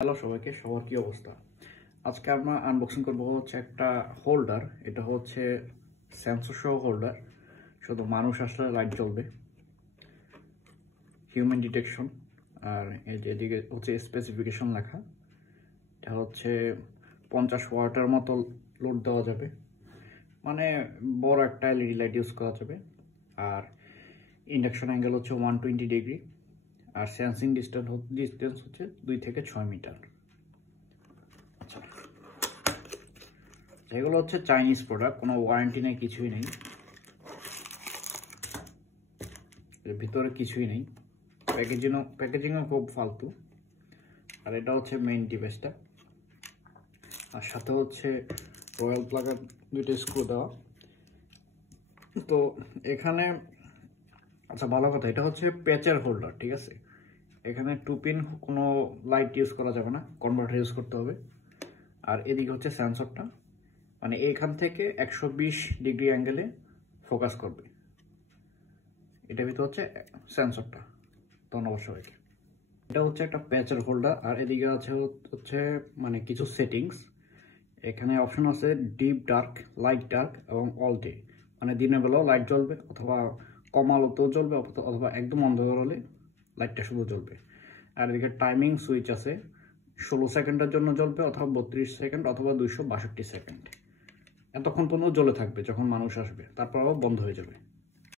Hello সবাইকে, সবার কি অবস্থা? আজকে আমরা আনবক্সিং করবো হচ্ছে একটা হোল্ডার। এটা হচ্ছে সেন্সর সহ হোল্ডার, শুধু মানুষ আসলে লাইট জ্বলবে, হিউম্যান ডিটেকশন। আর এই যে এদিকে হচ্ছে স্পেসিফিকেশন লেখা। এটা হচ্ছে 50 ওয়াটের মতো লোড দেওয়া যাবে, মানে বড় একটা এলইডি লাইট ইউজ করা যাবে। আর ইন্ডাকশন অ্যাঙ্গেল হচ্ছে 120 ডিগ্রি। আর সেন্সিং ডিস্টেন্স হচ্ছে 2 থেকে 6 মিটার। আচ্ছা, এগুলো হচ্ছে চাইনিজ প্রোডাক্ট, কোনো ওয়ারেন্টি নেই, কিছুই নেই, এর ভিতরে কিছুই নেই। প্যাকেজিংও খুব ফালতু। আর এটা হচ্ছে মেইন ডিভাইসটা, আর সাথে হচ্ছে রয়্যাল প্লাগের 2টা স্ক্রু দেওয়া। তো এখানে আচ্ছা, ভালো কথা, এটা হচ্ছে প্যাচের হোল্ডার, ঠিক আছে। এখানে 2 পিন কোনো লাইট ইউজ করা যাবে না, কনভার্টার ইউজ করতে হবে। আর এদিকে হচ্ছে সেন্সরটা, মানে এখান থেকে 120 ডিগ্রি অ্যাঙ্গেলে ফোকাস করবে। এটা ভিতরে হচ্ছে সেন্সরটা। ধন্যবাদ সবাইকে। এটা হচ্ছে একটা প্যাচের হোল্ডার, আর এদিকে আছে হচ্ছে মানে কিছু সেটিংস। এখানে অপশন আছে ডিপ ডার্ক, লাইট ডার্ক এবং অল ডে, মানে দিনের বেলাও লাইট জ্বলবে, অথবা কম আলোতেও জ্বলবে, অথবা একদম অন্ধকার হলে লাইটটা শুধু জ্বলবে। আর এদিকে টাইমিং সুইচ আছে, 16 সেকেন্ডের জন্য জ্বলবে, অথবা 32 সেকেন্ড, অথবা 262 সেকেন্ড। এতক্ষণ পর্যন্ত জ্বলে থাকবে যখন মানুষ আসবে, তারপর আবার বন্ধ হয়ে যাবে।